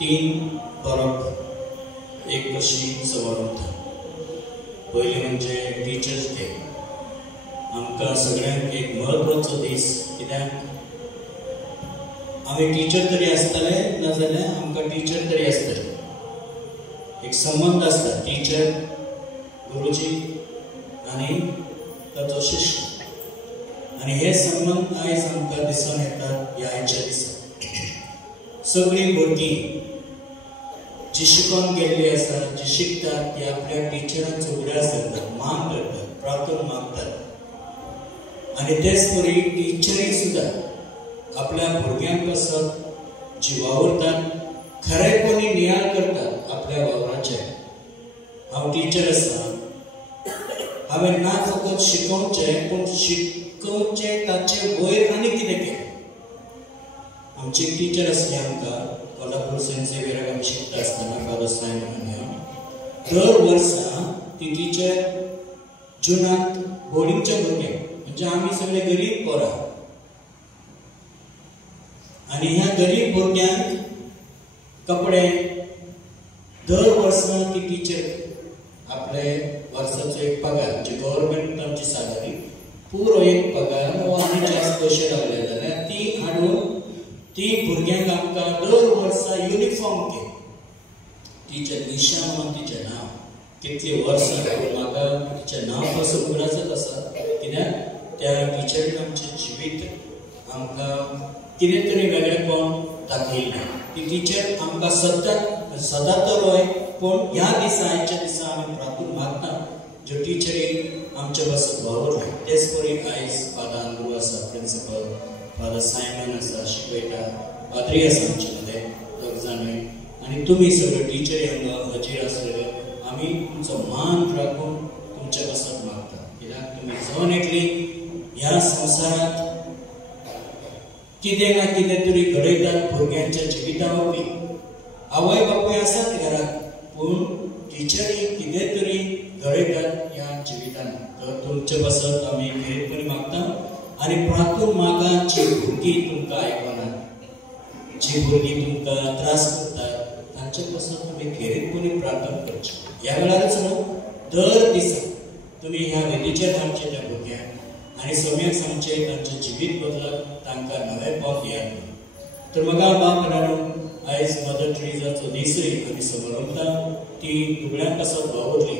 तीन परब एक कशी सवरता पयली म्हणजे टीचर्स डे आमकां सगळ्यांक एक महत्वाचो दीस कित्याक आमी टीचर तरी आसतले नाजाल्यार आमकां टीचर तरी आसतले एक संबंध आसता टीचर गुरुजी आनी ताचो शिश्य आनी हे संबंध आयज आमकां दिसून येतात ह्या आयच्या दिसा सगळीं भुरगीं जी शिकून गेल्ली आसा जी शिकतात ती आपल्या टिचरांचो उगडास करतात मान करतात प्रार्थना मागतात आनी तेच परी टिचरी सुद्दां आपल्या भुरग्यांक पासत जी वावरतात खरेपणी नियाळ करतात आपल्या वावराचे हांव टिचर आसा हांवें ना फकत शिकोवचें पूण शिकोवचें ताचे वयर आनी कितें केलें आमची एक टीचर आसली आमकां कोल्हापूर सेंट झेवियराक आमी शिकता आसतना फादर सायमन दर वर्सा ती टीचर जुनांत बोर्डिंगच्या भुरग्यांक म्हणजे आमी सगळे गरीब पोरां आनी ह्या गरीब भुरग्यांक कपडे दर वर्सा ती टीचर आपले वर्साचो एक पगार म्हणजे गव्हर्मेंट आमची सालारी पुरो एक पगार वो आनी जास्त पयशे लागले जाल्यार ती हाडून ती भुरग्यांक आमकां दर वर्सा युनिफॉर्म के तिचें निशा म्हणून तिचें नांव कितली वर्सां म्हाका तिचें नांव पासून उगडासच आसा कित्याक त्या टिचरीन आमचें जिवीत आमकां कितें तरी वेगळेपण दाखयलें ती टिचर आमकां सदां तर रोय पूण ह्या दिसा आयच्या दिसा आमी प्रार्थना मागता ज्यो टिचरी आमचे पासून वावरल्या तेच परी आयज फादर अंद्रू आसा प्रिंसिपल फादर सायमन आसा शिकयता पाद्री आसा आमचे मध्ये दोग जाणय आनी तुमी सगळे टिचरी हांगा हजीर आसलेल्यो आमी तुमचो मान राखून तुमच्या पासत मागता कित्याक तुमी जावन येतली ह्या संवसारांत कितें ना कितें तरी घडयतात भुरग्यांच्या जिविता वरवीं आवय बापूय आसात घरात पूण टिचरी कितें तरी घडयतात ह्या जिवितान तर तुमचे पासत आमी खेरीतपणी मागता आनी प्रार्थना मागा जी भुरगीं तुमकां आयकनात जी भुरगीं तुमकां त्रास करतात तांचे पासून तुमी खेरीतपणी प्रार्थना करची ह्या वेळारच न्हू दर दिसा तुमी ह्या वेदीचेर हाडचे त्या भुरग्यांक आनी सगळ्यांक सांगचे तांचें जिवीत बदलत तांकां नवें पावल दियात तर म्हाका बाप न्हू आयज मदर ट्रेजाचो दिसय आमी समोरता ती दुगड्यां पासत वावरली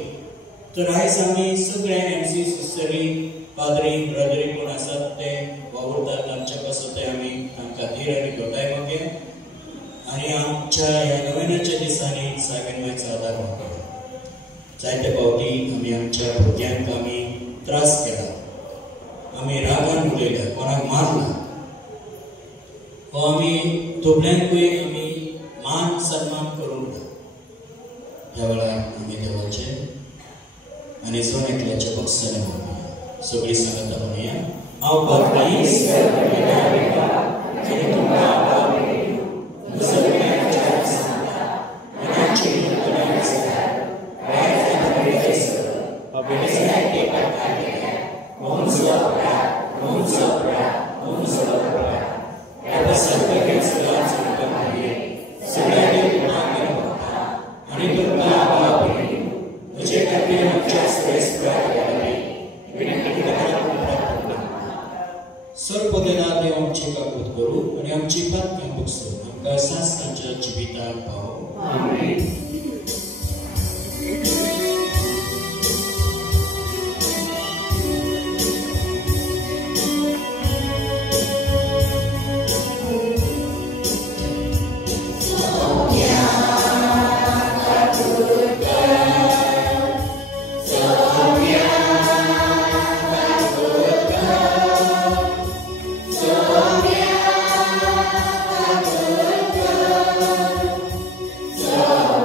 तर आयज आमी सगळे एमसी सिस्टरी पाद्री ब्रदरी कोण आसात ते वावरतात आमच्या पासून ते आमी तांकां धीर आनी घोटाय मागया आनी आमच्या ह्या नव्यानाच्या दिसांनी सायबीणमायचो आदार मागया जायते फावटी आमी आमच्या भुरग्यांक आमी त्रास केला आमी रागान उलयल्या कोणाक मारला हो आमी दोगल्यांकूय आमी मान सन्मान करूंक ना ह्या वेळार आमी देवाचे आनी जो एकल्याच्या पक्षाने मागया सगळी सांगता म्हणूया हांव बाप्तीस सर्वपदेला देव आमची काकूत करू आणि आमची प्रार्थना बक्षू आमकां सासणाच्या जिविताक पावो आमेन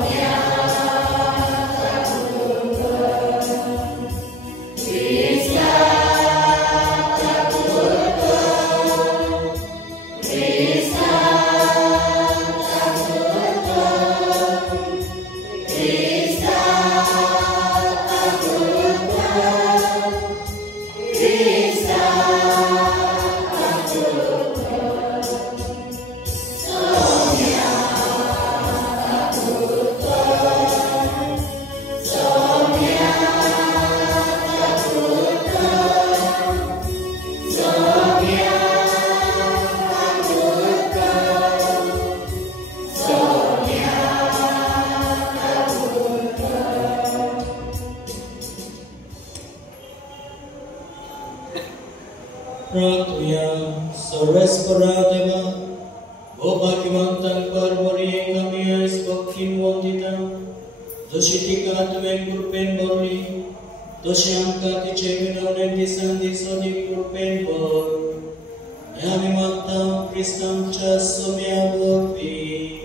Yeah. Sorespora Deva, Boba Kimantan Barbari Kamias Bokin Wondita, Doshitika Tven Kurpen Bori, Doshianka Tichevinon and Disandi Sodi Kurpen Bor, Yamimata Kristam Chasomia Bopi.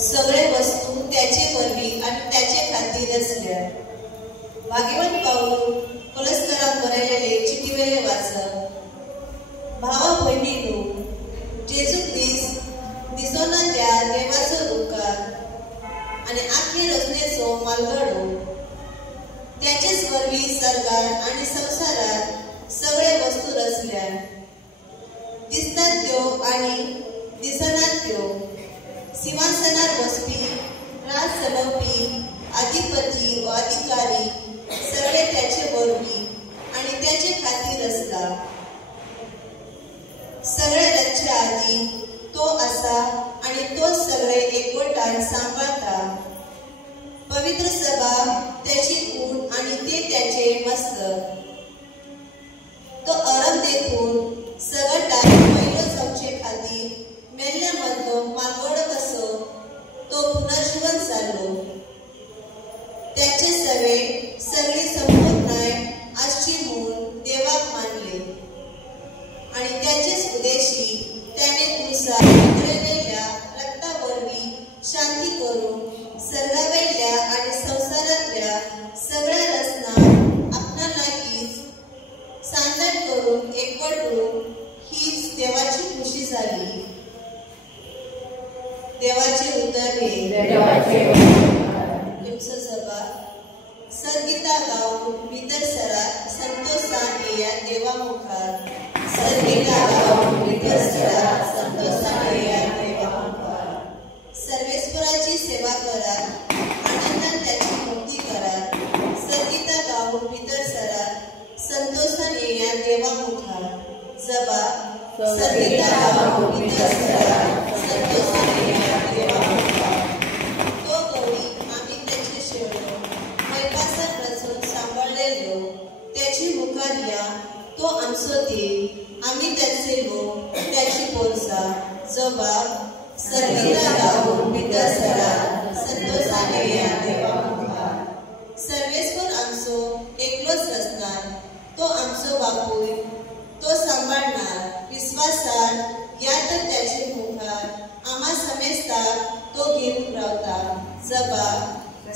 सगळे वस्तू त्याचे वरवी आणि त्याचे खातीर असल्या. भाग्यवान पाऊल कोलस्करात बरयलेले चिठीवेले वाचप. भावा भयणींनो, जेजू ख्रिस्त दिसोना त्या देवाचो रूपकार आणि आख्खे रचनेचो मालगडो, त्याचेच वरवी सर्गार आणि संसारात सगळे वस्तू रचल्या. दिसतात त्यो आणि दिसनात त्यो, सिंहासनार बसपी, राज चलवपी, अधिपती व अधिकारी सगळे त्याचे वरवी आणि त्याचे खातीर असला. सगळे रचच्या आधी तो असा आणि तो सगळे एकवटान सांभाळता. पवित्र सभा त्याची कूड आणि ते त्याचे मस्तक. तो अरब देखून सगळ्यात पहिलो जावचे खातीर मेल्ल्या मधलो मालवड कसो तो पुनर्जीवन जालो. त्याचे सगळी संपूर्णाय आजची म्हूण देवाक मानले आणि त्याचेच उद्देशी त्याने तुळसार उतरलेल्या रक्तावरवी शांती करून सर्गावयल्या आणि संसारातल्या सगळ्या रचना आपणा लागीच सांगड करून एकवटून हीच देवाची खुशी झाली. देवाचे उतर हे सभा संगीता गाऊन भितर सरात संतोषान येया देवा मुखार. संगीता गाऊन भितर सरात संतोषान येया देवा मुखार. सर्वेश्वराची सेवा करा, आनंदात त्याची भक्ती करा. संगीता गाऊन भितर सरात संतोषान येया देवा मुखार. जबा संगीता गाऊन भितर सरात संतोषान येया देवा मुखार. तो गवळी आम्ही त्याचे शेवलो, मैपासन रचून सांभाळलेलो. त्याची मुखारिया तो आमचो देव, आम्ही त्याचे लोक, त्याची पोरसा. जबा संगीता गाऊन भितर सरात संतोषान येया देवा मुखार. सर्वेश्वर आमचो एकलोच रचणार, तो आमचो बापूय, तो सांभाळणार. विश्वासार या तर त्याचे मुखार आम्हा समेस्ता तो घेऊन रावता. जबा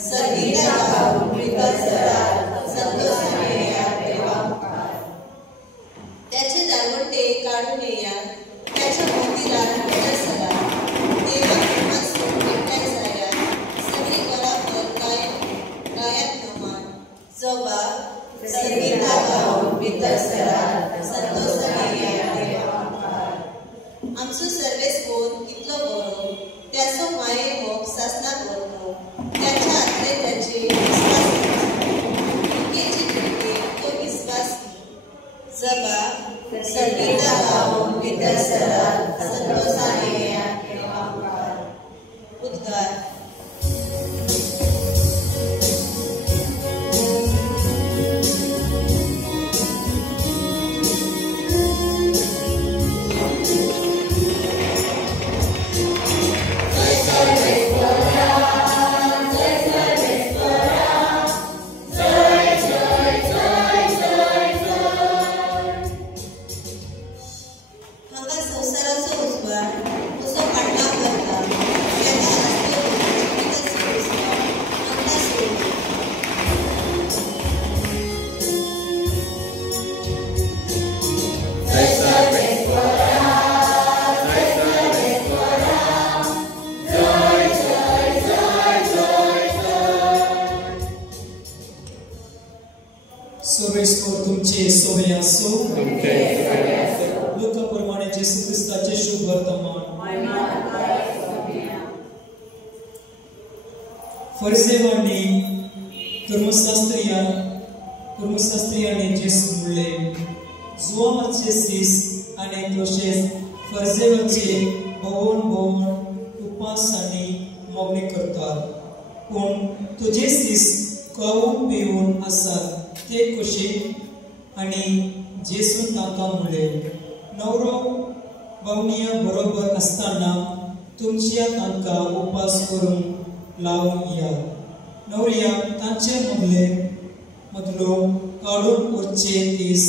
संगीता गाऊन भितर सरात संतोषान येया देवा मुखार. त्याचे दांगोटे काढून येया, त्याच्या मंदिरात भितर सरा. देवा कृपासून एकटाय जाया, सगळी गळाभर गायक नमान. जबा संगीता गाऊन भितर सरात संतोषान येया देवा मुखार. आमचो सर्वेस्वर कितलो बरो, त्याचो माये मोग सासनाक वरतो. त्याच्या आतले त्याचे विश्वास तो विश्वासी. जबा संगीता गाऊन भितर सरात संतोषान येया देवा मुखार. उद्गार. सर्वेश्वर तुमचे सोबे असो. लोकाप्रमाणे येशू ख्रिस्ताचे शुभ वर्तमान. फरिसेवांनी धर्मशास्त्रियांनी येशू म्हणले, जुआमाचे सीस आणि तशेच फरिसेवांचे भोवन उपास आनी मोगणी करतात. पूण तुजेच दीस खावून पिवून आसात ते कुशीक आनी जेसून तांकां म्हणलें, नवरो भोवणिया बरोबर आसतना तुमच्या तांकां उपास करूंक लावूंक या. नवऱ्याक तांचे मदलो काडून उरचे दीस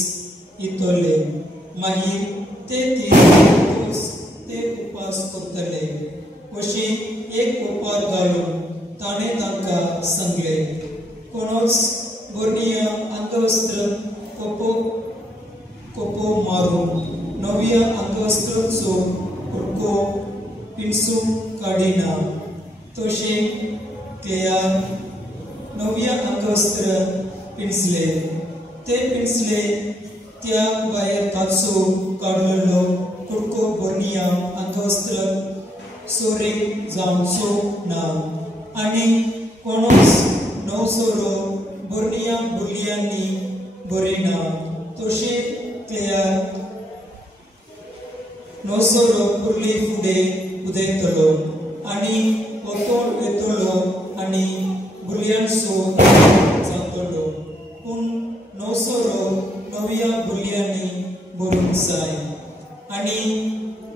येतले. मागीर ते दीस ते उपास करतले. कुशीक एक उपार घालून ताणें तांकां सांगलें, कोणूच बोरनिया अंगवस्त्र कोपो मारून नव्या अंगवस्त्राचो कुडको पिंसूक काडिना. तशें क्लेयार नव्या अंगवस्त्र पिंसले. ते पिंसले त्या भायर ताचो काडलेलो कुडको बोरनिया अंगवस्त्र सोरेक जावचो ना. आनी कोणूच नवसोरो बोरनिया बुरल्यांनी बरयना. तशें क्लेयार नवसोरो कुर्ली फुडें उदेतलो आनी वतोन येतलो आनी बुरल्यांचो जातलो. पूण नवसोरो नव्या बुरल्यांनी बरूंक जाय. आनी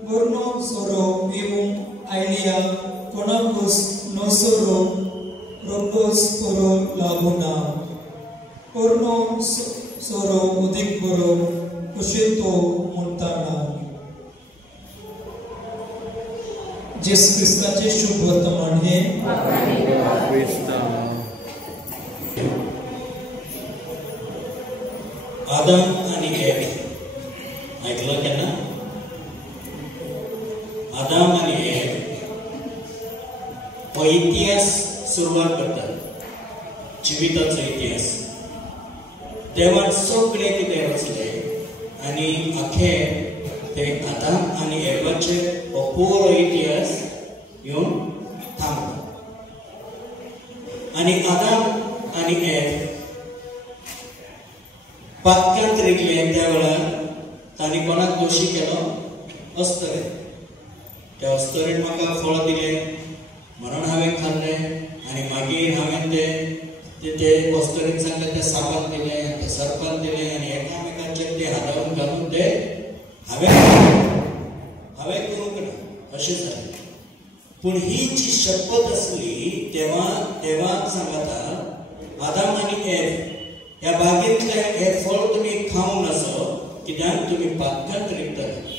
बोरनो सोरो येवंक आयल्या कोणाकूच नवसोरो रोखोच करूंक लागूना. पोरनो सोरो उदीक बरो कुशेतो म्हणटाना. जेसू क्रिस्ताचे शुभ वर्तमान हे आदम आणि एव ऐकलं केन्ना? आदम आणि एव हो इतिहास सुरुवात करतात, जिविताचो इतिहास. देवान सगळे कितें रचले आनी आखे ते आदम आनी एवाचे हो पुरो इतिहास येवन थांबता. आनी आदम आनी एव पातक्यांत रिगले त्या वेळार तांणी कोणाक दोशी केलो? अस्तरे. त्या अस्तरेन म्हाका फळ दिलें म्हणून हांवें खाल्लें. आनी मागीर हांवें ते अस्तरेन सांगलें त्या सापाक दिलें, त्या सर्पाक दिलें आनी एकामेकांचेर ते हाताळून घालून ते हांवें करूंक ना अशें जालें. पूण ही जी शपथ आसली देवाक सांगता आदम आनी एव ह्या बागेंतले हे फळ तुमी खावंक नासो, कित्याक तुमी पातकांत रिगतले.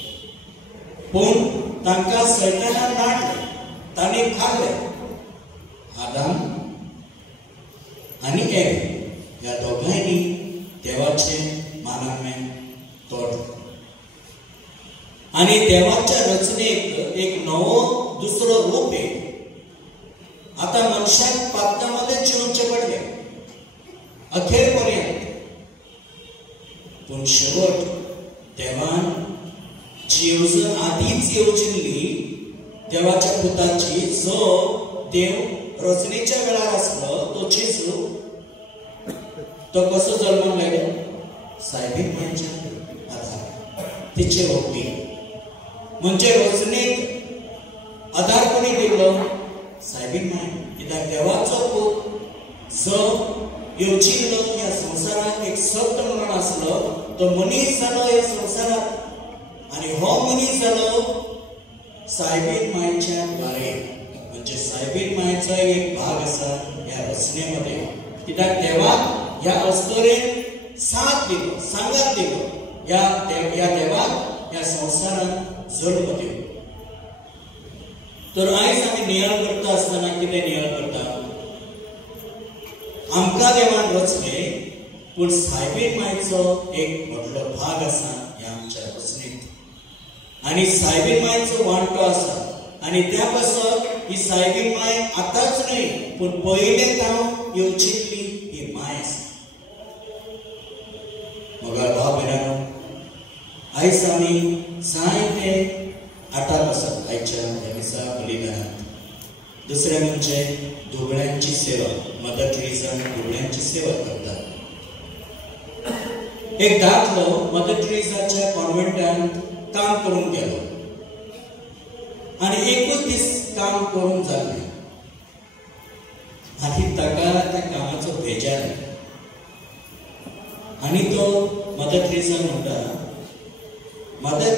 पूण तांकां सैतानान नाडलें, तांणी खाल्लें. आदम आनी एव ह्या दोगांयनी देवाचें मानाकमें तोडलें. आनी देवाच्या रचनेक एक नवो दुसरो रूप येयलो. आतां मनशाक पातकांमध्ये जिवचे पडले अखेर पर्यंत. पूण शेवट देवान जी येवजण आदींच येवजिल्ली देवाच्या पुताची, जो देव रचनेच्या वेळार आसलो, तो जेजू, तो कसो जल्माक लायलो? सायबीन मांयच्या आधार तिचे होती. म्हणजे रचनेक आधार कोणी दिलो? सायबीन मांय. कित्याक देवाचो पूत जो येवजिल्लो ह्या संवसाराक एक सक्त म्हणून आसलो, तो मनीस जालो ह्या संवसारात. आनी हो मनीस जालो सायबीन मांयच्या द्वारे. म्हणजे सायबीन मांयचो एक भाग आसा ह्या रचनेमध्ये. कित्याक देवाक ह्या अस्तरेन साथ दिलो, सांगात दिलो. ह्या देवाक ह्या संवसारात जल्म दिलो. तर आयज आमी नियाळ करता आसतना कितें नियाळ करता? आमकां देवान रचले, पूण सायबीन मांयचो एक व्हडलो भाग आसा ह्या आमच्या रचनेंत. आनी सायबीन मांयचो वांटो आसा. आनी त्या पासत ही सायबीन मांय आतांच न्हय, पूण पयले जावन येवजिल्ली ही मांय आसा. मोगाळ भाव भयणानो, आयज आमी जायते आटाप आसात आयच्या ह्या दिसा बलिदानांत. दुसरें म्हणजे दुबळ्यांची सेवा. मदर टेरेसा दुबळ्यांची सेवा करता. एक दादलो मदर टेरेसाच्या कॉन्व्हेंटांत काम करून गेलो आनी एकूच दीस काम करून जाल्लें आनी ताका त्या कामाचो बेजार आनी तो मदर तेरेसा म्हणटा मदर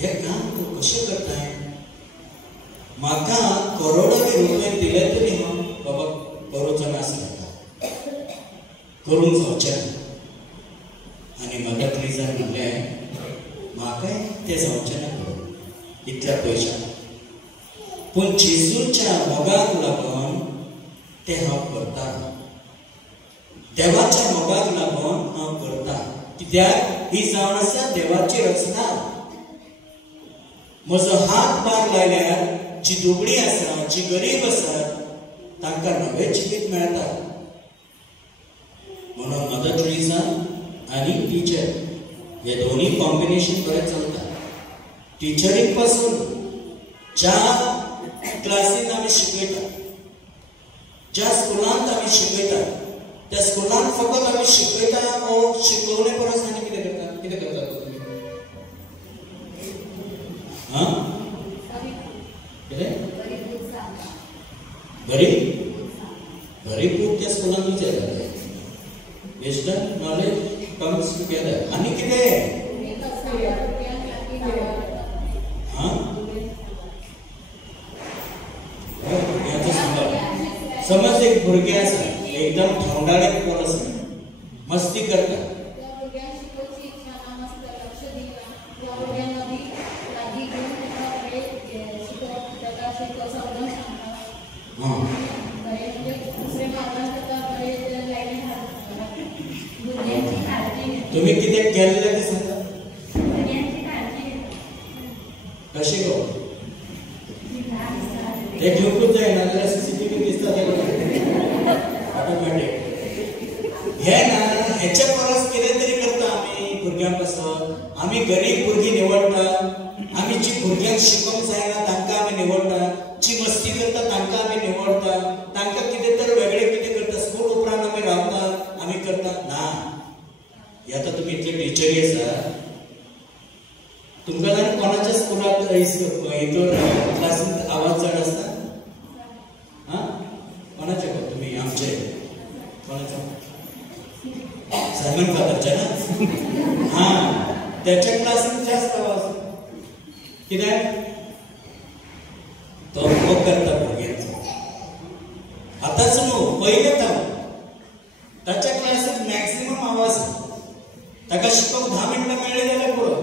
हे काम तूं कशें करताय म्हाका करोडांनी रुपये दिले तरी हांव बाबा करूचो नासलो करूंक जावचें ना आनी मदर तेरेसान म्हणलें म्हाकाय तें जावचें ना इतल्या पयशांक पूण जेजूच्या मोगाक लागून तें हांव करता देवाच्या मोगाक लागून हांव करता कित्याक ही जावन आसा देवाची रचना म्हजो हात पार लायल्यार जी दुबळी आसा जी गरीब आसात तांकां नवें जिवीत मेळटा म्हणून मदर तेरेसा आनी टिचर हे दोन्ही कॉम्बिनेशन बरें चलता टिचरीक पासून ज्या क्लासीत आमी शिकयता ज्या स्कुलांत आमी शिकयता त्या स्कुलांत फकत आमी शिकयता वो शिकवणे परस आनी कितें करता बरी खूब त्या स्कुलांत जाता विजडम नॉलेज कम्स टुगेदर आनी कितें समज एक भुरगें आसा एकदम थोंडाडे पोर आसा मस्ती करता तुम्ही कितें केल्लें तें सांगा कशें गो ते घेवंकूच जायना जाल्यार सीसीटीव्ही दिसता ऑटोमॅटीक हे ना हेच्या परस कितें तरी करता आमी भुरग्यां पासून आमी गरीब भुरगीं निवडटा आमी जी भुरग्यांक शिकोवंक जायना तांकां आमी निवडटा जी मस्ती करता तांकां आमी निवडटा तांकां कितें तर वेगळें कितें करता स्कूल उपरांत आमी रावता आमी करता ना आता तुम्ही इतले टिचरी आसा तुमकां जाण कोणाच्या स्कुलाक हितून क्लासीत आवाज चड आसता कोणाचे गो तुम्ही आमचे कोणाचे सायमन फादरचे ना त्याच्या क्लासीत जास्त आवाज कित्याक तो मोग करता भुरग्यांचो आतांच न्हू पयले ताच्या क्लासीत मॅक्सिमम आवाज ताका शिकोवंक 10 मिनटां मेळ्ळी जाल्यार पुरो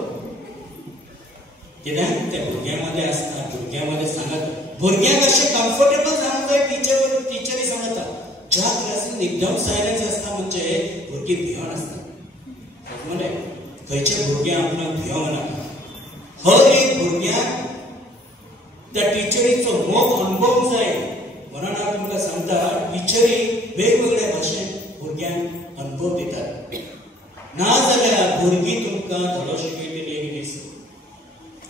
कित्याक त्या भुरग्यांमध्ये आसता भुरग्यांमध्ये सांगता भुरग्यांक अशें कम्फर्टेबल जावंक जाय टिचरी सांगता ज्या क्लासीन एकदम सायलन्स आसता म्हणजे भुरगीं भियोन आसता म्हणजे खंयचे भुरगे आपणाक भियोंक नाका हर एक भुरग्याक त्या टिचरीचो मोग अनुभव जाय म्हणून हांव तुमकां सांगता टिचरी वेगवेगळ्या भाशेन भुरग्यांक अनुभव दितात ना जाल्यार भुरगीं तुमकां धडो शिकयतली एक दीस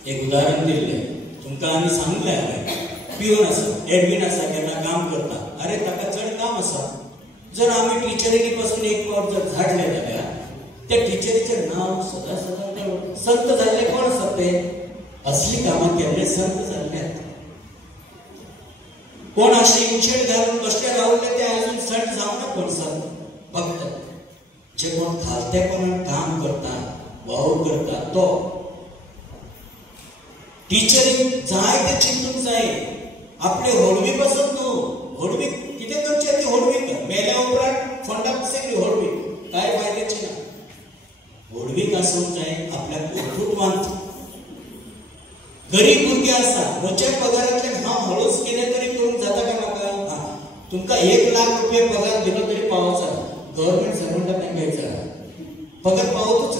एक उदाहरण दिल्लें तुमकां आमी सांगलें हांवें पिवन आसा एडमीन आसा केन्ना काम करता अरे ताका चड काम आसा जर आमी टिचरीनी पासून एक फावट जर झाडलें जाल्यार त्या टिचरीचें नांव सदां सदां संत जाल्ले कोण आसा ते असली कामां केल्ले संत जाल्ल्यात कोण अशें इन्शेट घालून कश्टे रावले ते अजून संत जावना कोण संत फक्त जे कोण खालतेपणान काम करता वावर करता तो टिचरीक जाय ते चिंतूंक जाय आपले होडवी पासून न्हू होडवी कितें करचें ती होडवी मेल्या उपरांत फंडाक सगळी होडवी कांय फायद्याची ना होडवीक आसूंक जाय आपल्याक कर्तृत्वांत गरीब भुरगे आसा म्हज्या पगारांतल्यान हांव हळूच कितें तरी करूंक जाता काय म्हाका तुमकां 1 लाख रुपया पगार दिलो तरी पावचा गव्हर्नमेंट सर्वंटाक तांकां विचारा पगार पावतूच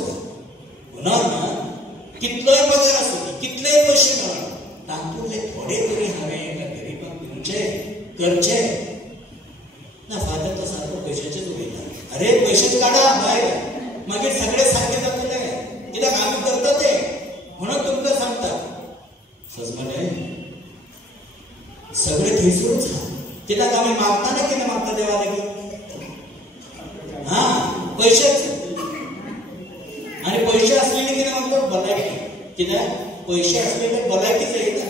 म्हणून कितलोय पगार आसूं कितलेय पयशे मेळोन तातूंतले थोडे तरी हांवें एका गरीबाक दिवचे करचे ना फादर तो सारको पयशाचेच उलयता अरे पयशेच काडा भायर मागीर सगळे सारके जातले कित्याक आमी करता ते म्हणून तुमकां सांगता सजमले सगळे थंयसरूच कित्याक आमी मागताना कितें मागता देवा लागीं पैसेच आणि पैसे असलेले कितें मागतात भलायकी कित्याक पैसे असलेले भलायकी जायना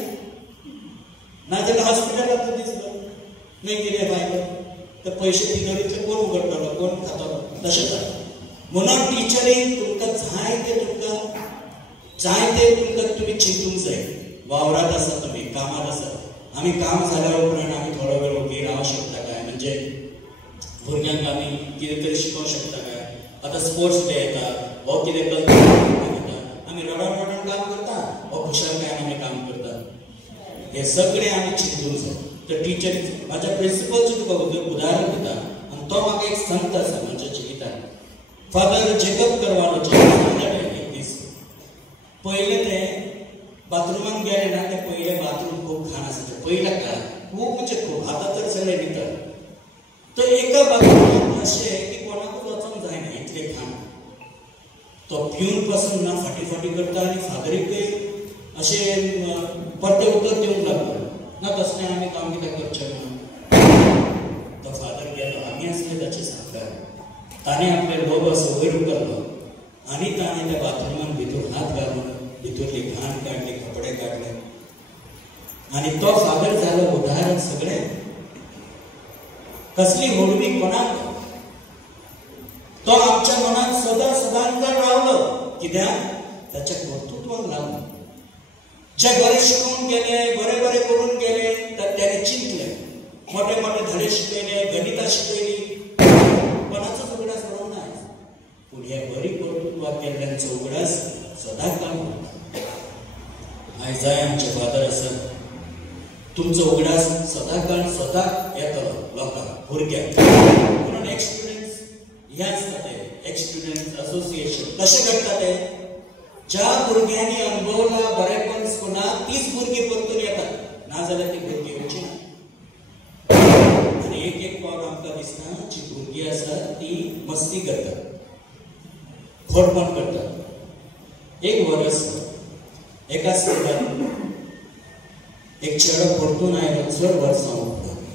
नाजाल्यार हॉस्पिटलांत दिसलो नाही कितें फायदो तर पैसे तिजोरीतले कोण उगडटलो कोण खातलो तशें जाता म्हणून टिचरींक तुमकां जाय ते तुमकां तुमी चिंतूंक जाय वावरात आसा तुमी कामात आसा आमी काम जाल्या उपरांत आमी थोडो वेळ ओगी रावंक शकता काय म्हणजे भुरग्यांक आमी कितें तरी शिकोवंक शकता काय आतां स्पोर्ट्स डे येता हो कितें करता आमी रडोन काम करता हो खुशालकायेन आमी काम करता हे सगळें आमी चिंतूंक जाय तर टिचर म्हाज्या प्रिंसिपलचें तुका उदाहरण दिता आनी तो म्हाका एक संत आसा म्हज्या जिवितान फादर जेकब करवालोचे दीस पयले ते बाथरुमान गेले ना ते पयले बाथरूम खूब घाण आसाचे पयल्या काळात खूब म्हणजे खूब आतां तर सगळे नितळ तर एका बाथरुमांत अशें की कोणाकूच वचोंक जायना इतलें घाण तो पिवन पासून ना फाटी करता आनी फादरीकय अशें परते उतर दिवंक लागलो ना तसलें आमी काम कितें करचें म्हणून तो फादर गेलो आमी आसले ताचे सांगकार ताणें आपले लोब असो वयर उखल्लो आनी ताणें त्या बाथरुमान भितर हात घालून भितरली घाण काडली कपडे काडले आनी तो फादर जालो उदाहरण सगळें कसली होडवी कोणाक तो आमच्या मनात सदांतर रावलो कित्याक ताच्या कर्तृत्वाक लागून जे बरे शिकून गेले बरे करून गेले तर त्याने चिंतले मोठे धडे शिकयले गणितां शिकयली कोणाचोच उगडास उडोवंक ना पूण हे बरी कर्तृत्वाक केल्ल्यांचो उगडास सदांच लागलो आयज जाय आमचे फादर आसात तुमचो उगडास सदांच येतलो लोकांक भुरग्यांक म्हणून एक स्टुडंट्स हे आसता ते एक स्टुडंट्स असोसिएशन कशें करता ते ज्या भुरग्यांनी अनुभवला बरेपण स्कुलांत तीच भुरगीं परतून येतात नाजाल्यार ती भुरगीं येवची ना आनी एक पावट आमकां दिसता जी भुरगीं आसात ती मस्ती करतात खोडपण करतात एक वर्स एका स्कुलान एक चेडो परतून आयलो चड वर्सां उपरांत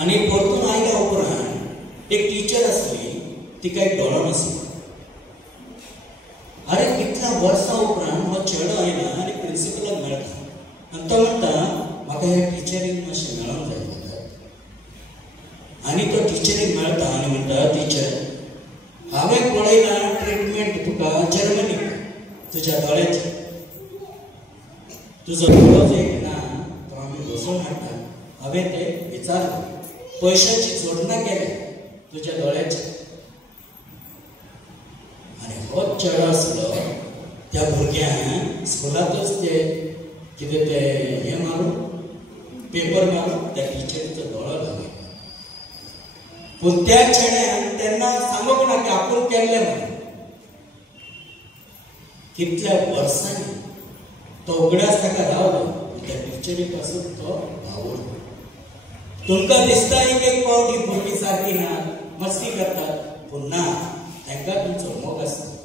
आनी परतून आयल्या उपरांत एक टिचर आसली तिका एक दोळो नासलो अरे कितल्या वर्सां उपरांत हो चेडो आयला आनी प्रिंसिपलाक मेळटा आनी तो म्हणटा म्हाका ह्या टिचरीक मातशें मेळोंक जाय आनी तो टिचरीक मेळटा आनी म्हणटा टिचर हांवें पळयलां ट्रिटमेंट तुका जर्मनीक तुज्या दोळ्याची तुजो दोळो जो ना तो आमी बसोवन हाडटा हांवें ते विचारलें पयशांची जोडणां केल्या तुज्या दोळ्याची आनी हो चेडो आसलो त्या भुरग्यान स्कुलांतूच ते कितें ते हे मारून पेपर मारून त्या टिचरीचो दोळो लावयलो पूण त्या चेड्यान तेन्ना सांगूंक ना की आपूण केल्लें म्हणून कितल्या वर्सांनी तो उगडास ताका रावलो त्या टिचरी पासून तो भावलो तुमकां दिसता एक पावट ही भुरगीं सारकी ना मस्ती करतात पूण ना तांकां तुमचो मोग आसता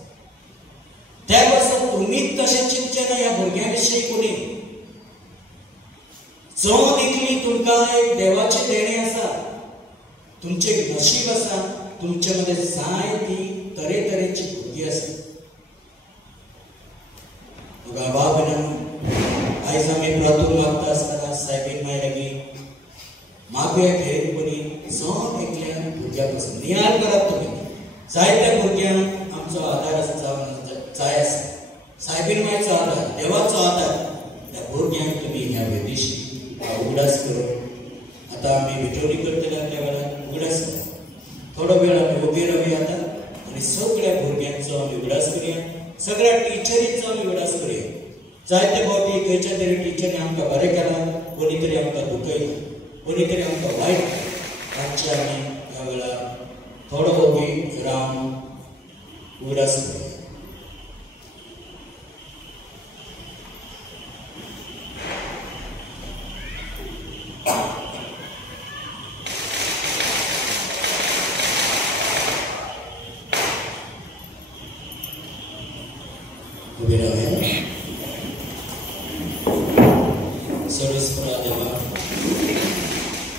त्या पासून तुमीच तशें चिंतचें ना ह्या भुरग्यां विशीं कोणी जो देखली तुमकां एक देवाची देणी आसा तुमचें नशीब आसा तुमचे मदें जायती तरेतरेची भुरगीं आसा भाव भयणांनो आयज आमी प्रार्थना मागता आसतना सायबीन माय लागीं मागुया घेर बरी जो एकल्या भुरग्या पासून नियाळ करात तुमी जायत्या भुरग्यांक आमचो आदार जाय आसा सायबीन मायचो आदार देवाचो आदार त्या भुरग्यांक तुमी ह्या वेदिशी उगडास करून आतां आमी विठोरी करतले त्या वेळार उगडास थोडो वेळ आमी उबे रावया आतां आनी सगळ्या भुरग्यांचो आमी उगडास करुया सगळ्या टिचरींचो आमी उगडास करुया जायते फावटी खंयच्या तरी टिचरीन आमकां बरें केलां कोणी तरी आमकां दुखयलां कोणी तरी आमकां वायट तांचे आमी ह्या वेळार थोडो ओगी रावन उगडास करुया सर्वेस्परा देवा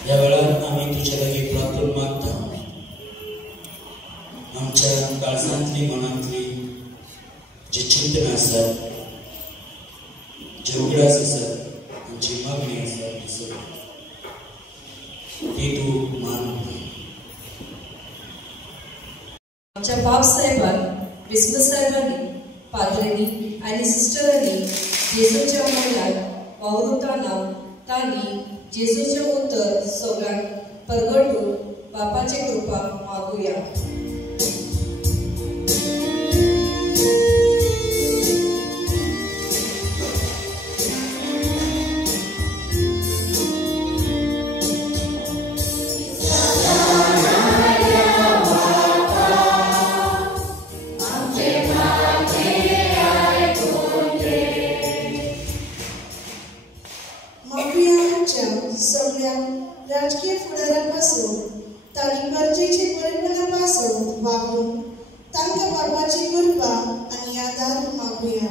ह्या वेळार आमी तुजे लागीं प्रार्थना मागता आमच्या काळजांतली मनांतली जी चिंतनां आसात जे उगडास आसात जी आमची मागणी आसा ती सगळी ती तूं मान घे. आमच्या बाब साहेबान क्रिसमस साहेबांनी पाद्रेंनी आनी सिस्टरांनी जेजूच्या मळ्यार वावुरताना तांणी जेजूचें उतर सगळ्यांक परगटून बापाची कृपा मागुया. सगळ्या राजकीय फुडाऱ्यांपासून तांणी गरजेची बरेपणापासून वागून तांकां बाबाची कृपा आनी आदार मागुया.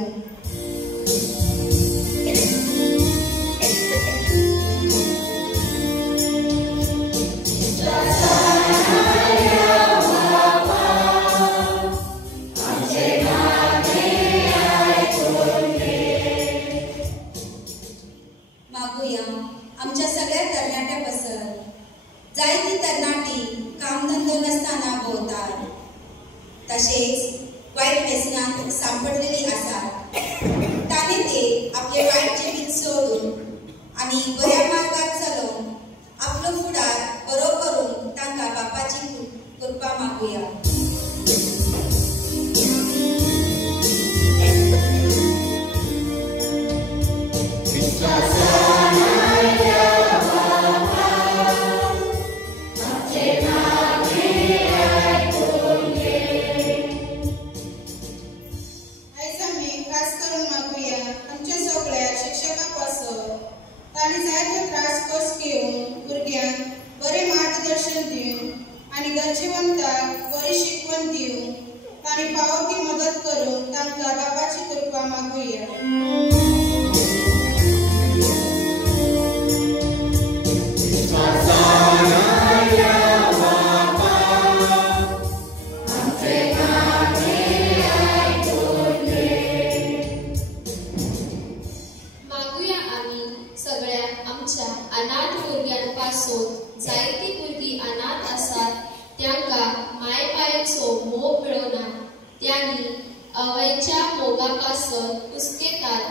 आमच्या सगळ्या तरणाट्या बसत जायती तरणाटी कामधंदो नसताना भोंवतात, तशेंच वायट व्यसनांत सांपडलेली आसात. तांणी ते आपले वायट जिवीत सोडून आनी बऱ्या मार्गात चलून आपलो फुडार बरो करून तांकां बापाची कृपा मागुया. तांणी जायते त्रास कस घेवन भुरग्यांक बरें मार्गदर्शन दिवन आनी गरजेवंतांक बरी शिकवण दिवन तांणी फावो ती मदत करून तांकां बापाची कृपा मागुया. अनाथ भुरग्यांपासून जायती भुरगीं अनाथ आसात त्यांका माय पायेचो मोग मेळना, त्यांनी अवयच्या मोगापासून कुसकेतात.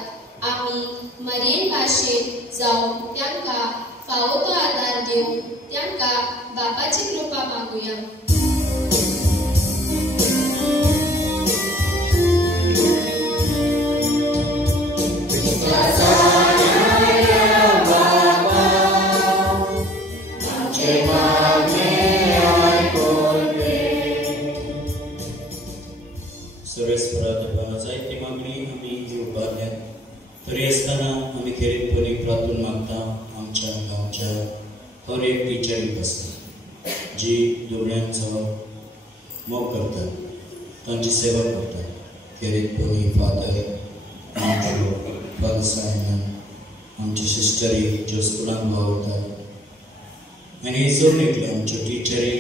आमी मरेन भाशेन जावन त्यांका फावो तो आदार दिवन त्यांका बापाची कृपा मागुया. जायती मागणी आमी घेवपाक तरी आसतना आमी खेरीतपणी प्रार्थून मागता आमच्या गांवच्या हर एक टिचरीक आसा जी दुबळ्यांचो मोग करतात, तांची सेवा करतात. खेरीतपणी फादर सायमन, आमची सिस्टरी ज्यो स्कुलांत वावरतात आनी जोडणीतल्यो आमच्यो टिचरी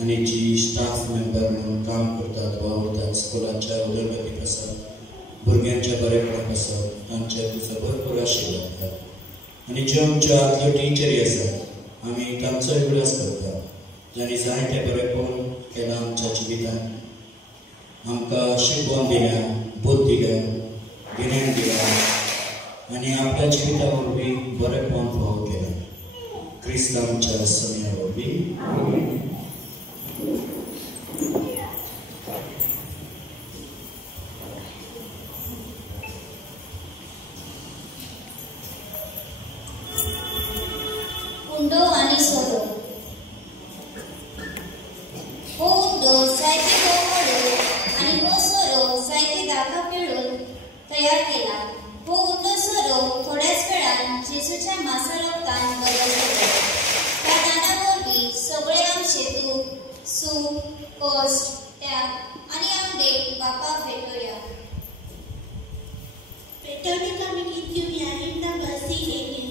आनी जी स्टाफ मेंबर म्हणून काम करतात, वावरतात, स्कुलाच्या उदरगतीक आसात, भुरग्यांच्या बरेपणाक आसात, तांचे तुजो भरपूर आशिर्वाद घाल. आनी ज्यो आमच्यो आदल्यो टिचरी आसात आमी तांचोय उल्लेख करतात, जांणी जायते बरेपण केलां आमच्या जिवितांत, आमकां शिकवण दिल्या, बोध दिल्या, गिन्यान दिलां आनी आपल्या जिविता वरवीं बरेपण फावो केलें. क्रिस्त आमच्या समेया वरवीं उंडो आनी सोरो हो उंडो जायते कोंबडो आनी हो सोरो जायते दाखा पिळून तयार केला. हो उंडो सोरो थोड्याच वेळान जेजूच्या मासा रोगतान बरो जालो. त्या दाना वरवीं सगळे आमचे दूख, सूख, कश्ट, त्याग आनी आमगे बापाक भेटोया. Petonic amicitium yarinda basi egin.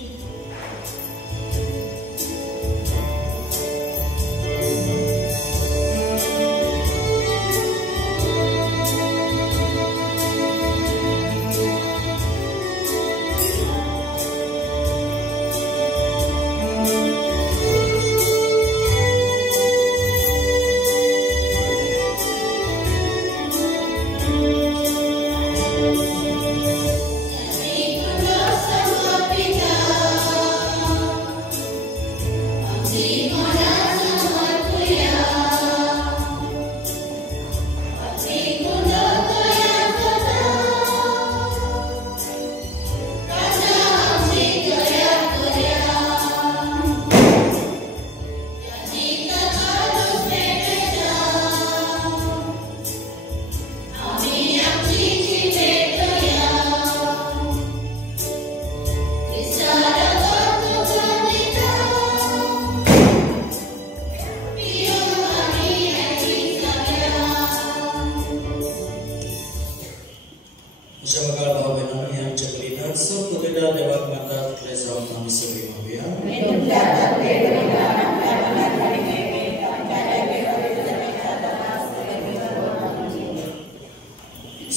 आम्ही सगळे म्हणूया.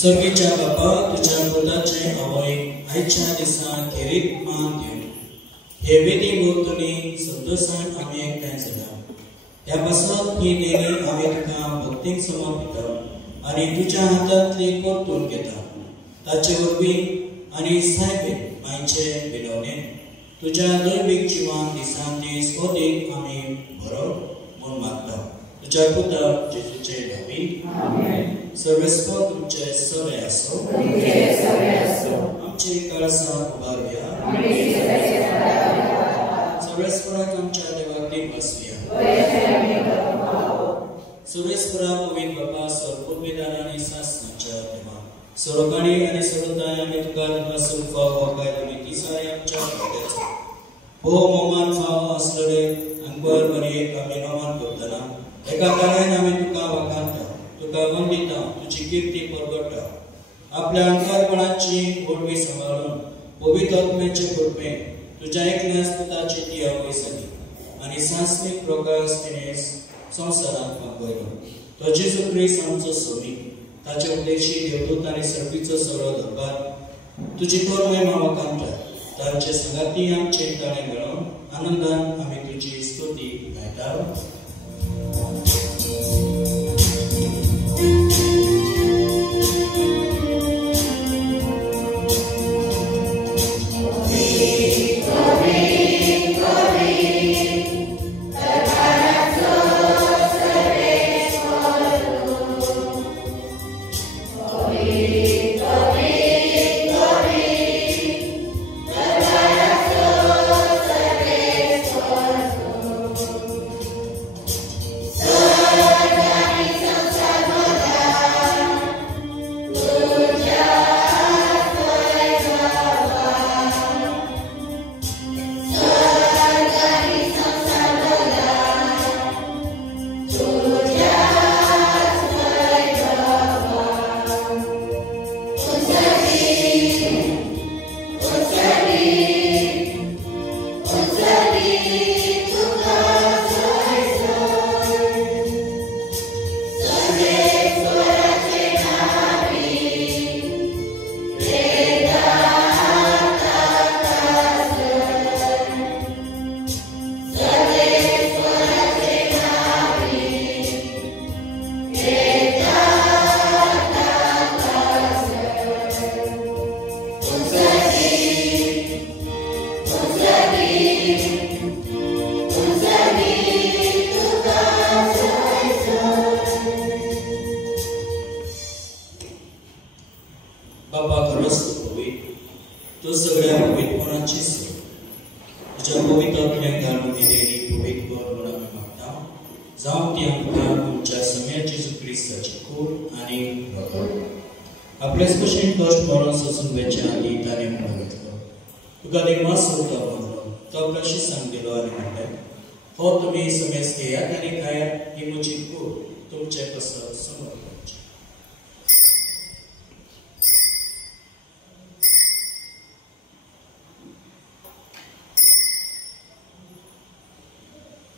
सर्गीच्या बापा, तुझ्या पुताचे आवय आयच्या दिसा खेरीत मान दिवन हे वेदी भोवतणी संतोषान आम्ही एकठांय जाता. ह्या पासत ही देणी आम्ही तुका भक्तीक समर्पिता आनी तुझ्या हातांतली परतून घेता. ताचे वरवीं आनी साहेबीन मायचे विनवणे तुझ्या दैवीक जिवान दिसान दीस ओदीक आमी बरो म्हूण मागता. तुझ्या पुता जेजूचे नांवी. सर्वेस्पर तुमचे सगळे आसो. आमची काळसां उबारुया. सर्वेस्पराक आमच्या देवाकडेन बसुया. सर्वेस्परा पवित्र बाबा सर्वोपेदान आनी सासणाच्या देवा सर्वकाणी आनी सर्वताय आमी तुका दिवपासून फाव काय तुमी ती सारी आमच्या फायद्याचो हो मोमान फाव आसलेले अंगवर बरी आमी नोमान करतना एका काळान आमी तुका वाखाणटा, तुका वंदिता, तुजी कीर्ती परगटा. आपल्या अंगकारपणाची गोडवी सांबाळून पवित्र आत्म्याचे कृपे तुझ्या एकल्याच पुताची ती आवय जाली आनी सांस्कृतिक प्रकाश तिणे संवसारांत वापरलो. तो जेजू ख्रिस्त आमचो सोमी, ताचे उद्देशी देवदूत आनी सर्वीचो सगळो दरबार तुजी तोर महिमा वाखाणटा. तांचे संगाती आमचे ताणे मेळोवन आनंदान आमी तुजी स्तुती गायता.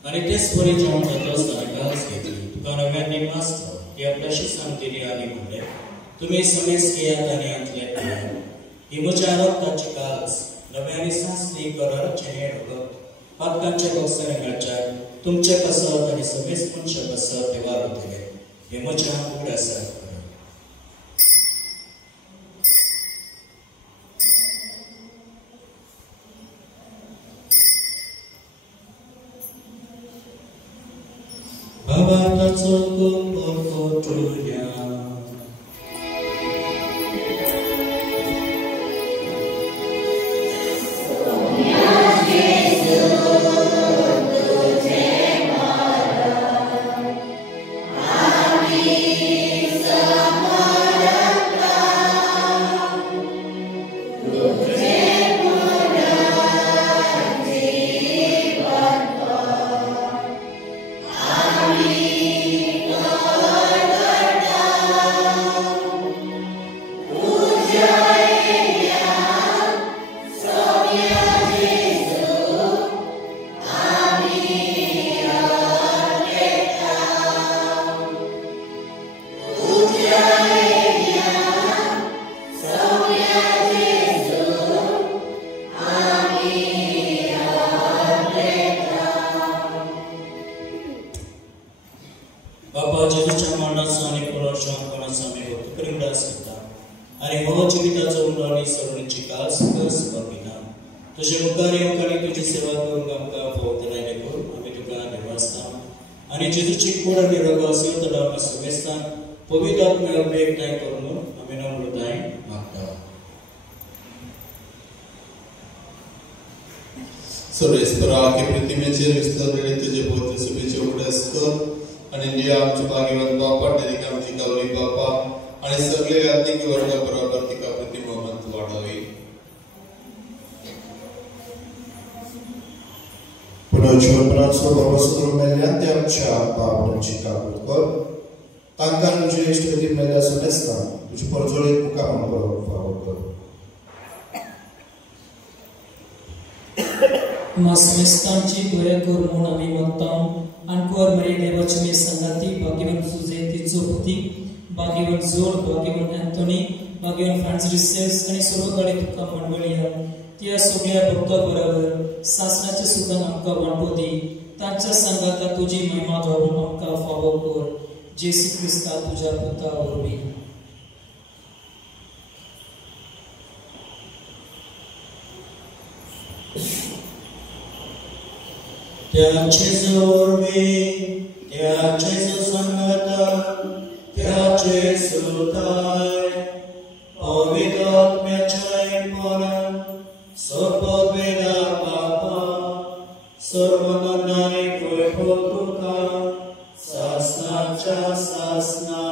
आणि तेच बरे जेवण जाता आसतना गास घेतली. तुका नव्यान मास्तर ती आपल्याशी सांगतली आनी म्हणले, तुम्ही समेस घेयात आनी अंतले पियात. ही म्हज्या रक्ताची गास नव्यानी सांसली कराराचे हेड होगत पातकांचे बक्सरे मेळच्याक तुमचे कसत आनी समेस मनशा कसत ते वारतले. हे म्हज्या उगडासाक Babataco kopotunya. Amin. हो जिविताचो उंडोणी सरणीची काल सुख सुखपिना तुझे मुखार येवंक आनी तुजी सेवा करूंक आमकां फोत लायले कर आमी तुका देवस्थान आनी जेजूची कूड आनी रगो आसता आमी सुमेस्तान पवित्र आत्म्या एकठांय करून आमी नम्रताय मागता. सर्वेस्परा के प्रतिमेचे विस्तारले तुझे पवित्र सभेचे उगडास कर आणि जे आमचे भाग्यवान बापा तेरिका आमची कावली बापा आणि सगळे आत्मिक वर्गा बरोबर तिका प्रतिमावंत वाढावी. पुनर्जीवनाचो भरोसो मेल्ल्यान ते आमच्या बापांची काबूल कर तांकां तुजे इश्टगती मेल्ल्या सुनेस्तान तुजी परजोळीत मुखार बरोबर फावो कर. Masmestaंची बरे कर म्हूण आमी मागतां आनी कर मरे देवाची संगाती भाग्यवान सुजेतीचो पुतीक भाग्यवान जोड भाग्यवान एंथोनी भाग्यवान फ्रांसिस आनी सर्वकाळी तुका मंडळी त्या सगळ्या भक्ता बरोबर सासणाच्या सुखान आमकां वांटो दी तांच्या संगाता तुजी महिमा घालून आमकां फावो कर जेसू क्रिस्ता तुज्या पुता वरवीं. त्याचे जोडवे त्याचे सुसंगता त्याचे सुताय पवित्र आत्म्याच्या एकपणान सर्ववेदा बापा सर्वमनाय वैभव तुका सासनाच्या सासना.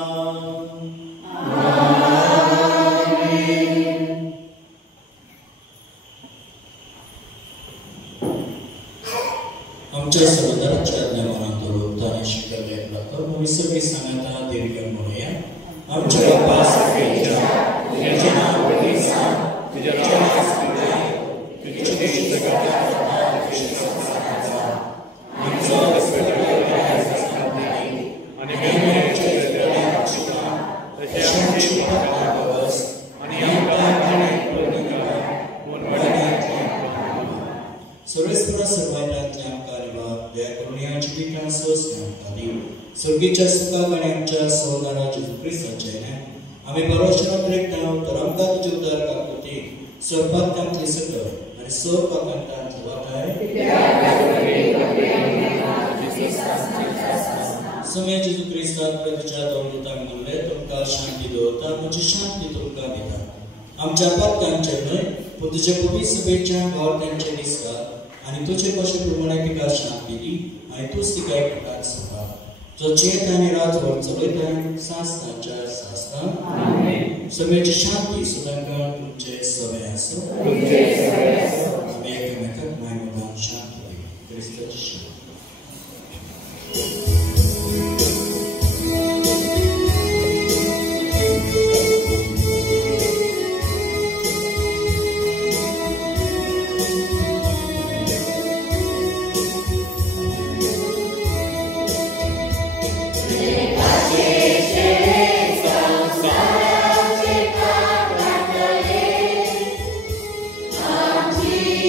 आमच्या समुदायाच्या ज्ञानात लोकताने शिकले प्रथम विसर्गी सांगता दीर्घ म्हणूया आमच्या बाप्पा सगळ्यांच्या तुझे नाव बळीसा तुझे नाव स्वीकार तुझे देश जगाचा संसाराचा आमचा स्वीकार करण्यासाठी आणि मेमरीच्या जगाला शिका तशाची पावस आणि आमच्या सर्वेस्परा सर्वांच्या स्वर्गीच्या सुखाक आणि आमच्या सहोदरा जेजू ख्रिस्ताचे आम्ही भरोशान एकठांय तर आमकां तुजे उदार काकुती सर्वांतली सकल आणि सर्वांतली वाटाय समय जेजू ख्रिस्ताक तुझ्या दौलताक म्हणले तुमकां शांती दवरता म्हजी शांती तुमकां दिता. आमच्या पातकांचे न्हय पूण तुजे पवित्र सभेच्या गांवत्यांचे दिसता आणि तुझे कशे प्रमाणे तिका शांती दी आणि तूच तिका एकठांय सांभाळ जो चेत आणि राजवट चलयता सासनाच्या सासना सगळ्याची शांती सुदाकरण तुमचे सवय आसो आमी एकामेकाक मायमोगान शांती दिवं क्रिस्ताची शांती. Amen.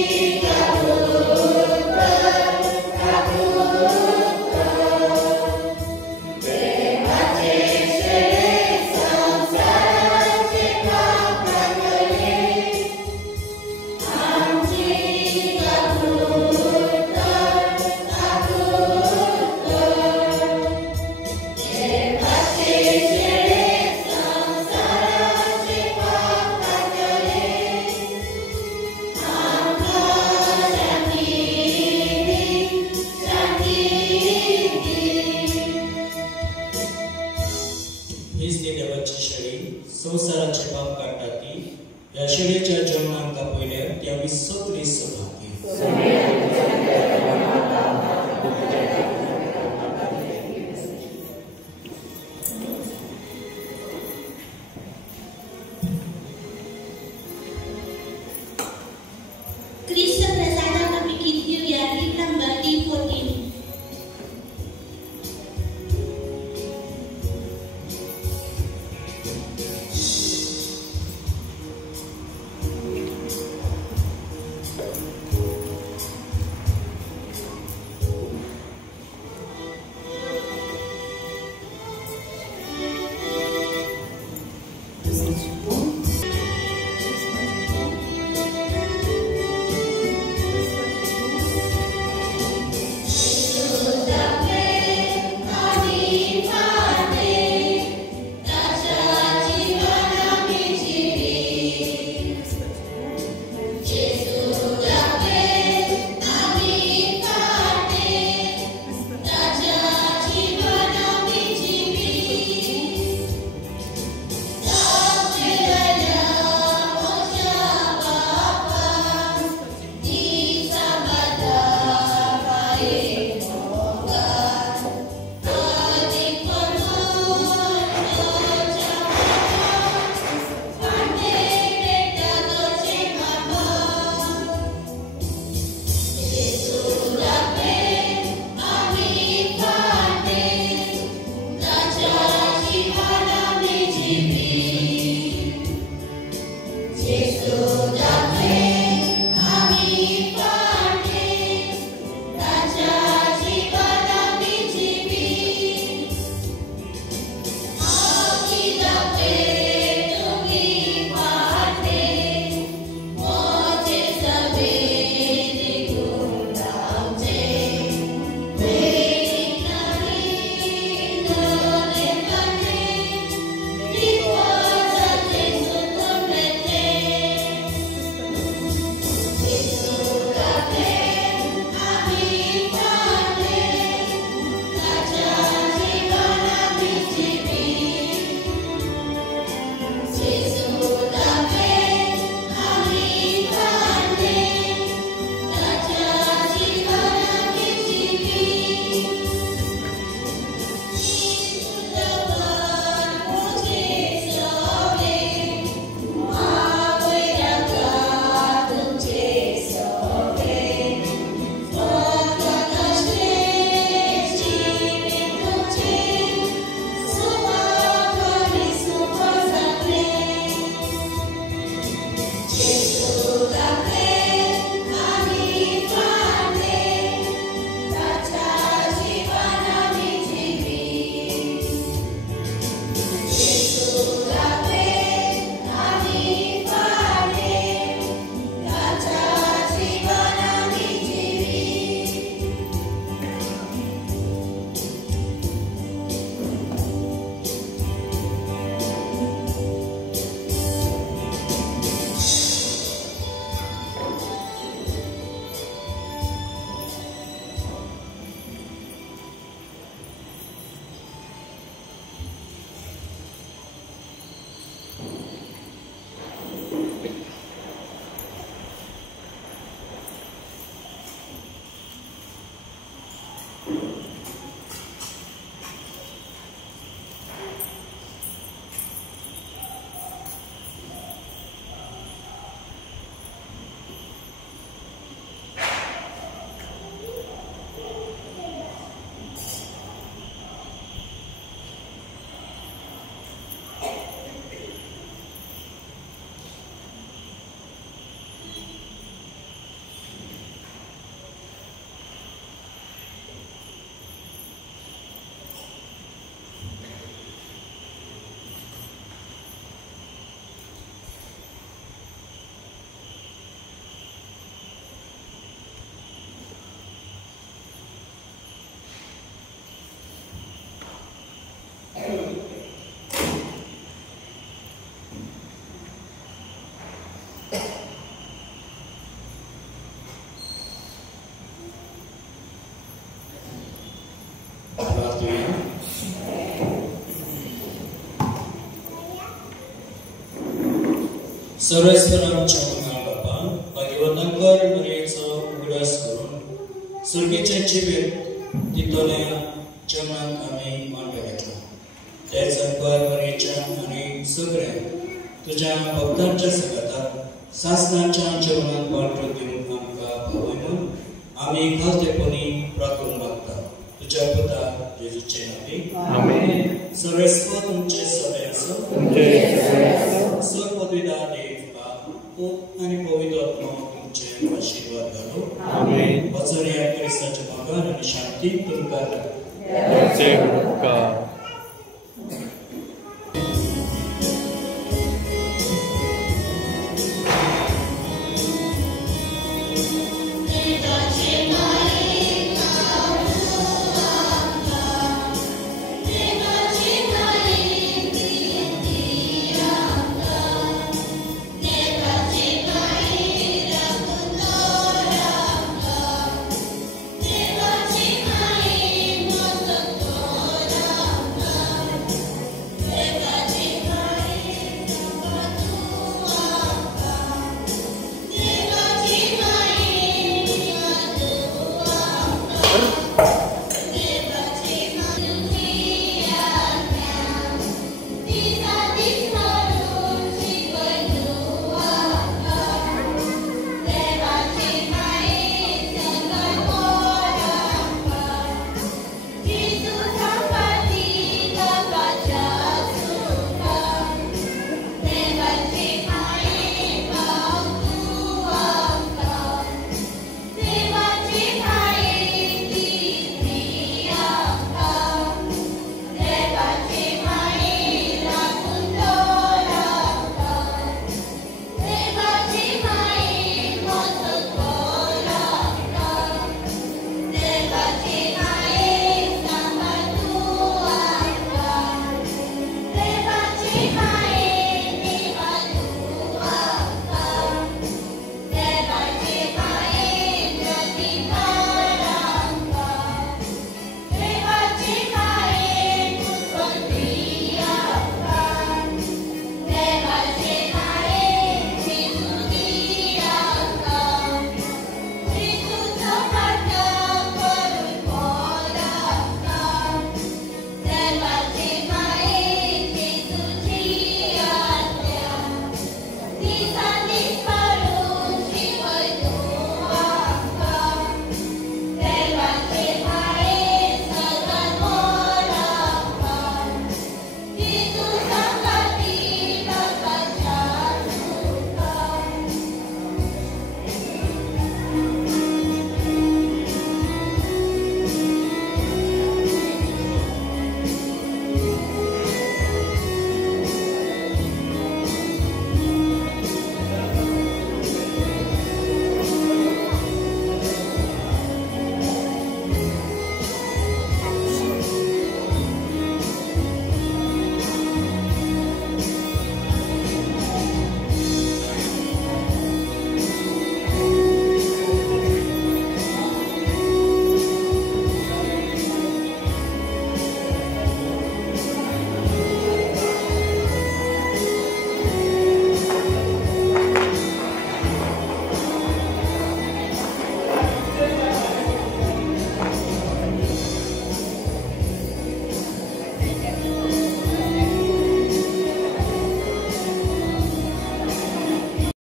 सर्वेश्वरांच्या मंगळ बापा भाग्यवंतांकर मरेचो उगडास करून सुरगेचे जिवीत दितोल्या जेवणाक आमी मांडो घेतला तेच अंकर मरेच्या आनी सगळ्या तुझ्या भक्तांच्या संगताक सासणाच्या जेवणाक वांटो दिवंक आमकां पावय आमी खालतेपणी प्रार्थना मागता तुझ्या पुता जेजूचे नांवी आमेन। सर्वेस्वर तुमचे सभे आसो सर्वपदवीदार देव आणि पवित्र आत्मा तुमचे आशीर्वाद घालो आमेन। वचन या क्रिस्ताच्या भागार आणि शांती तुमकां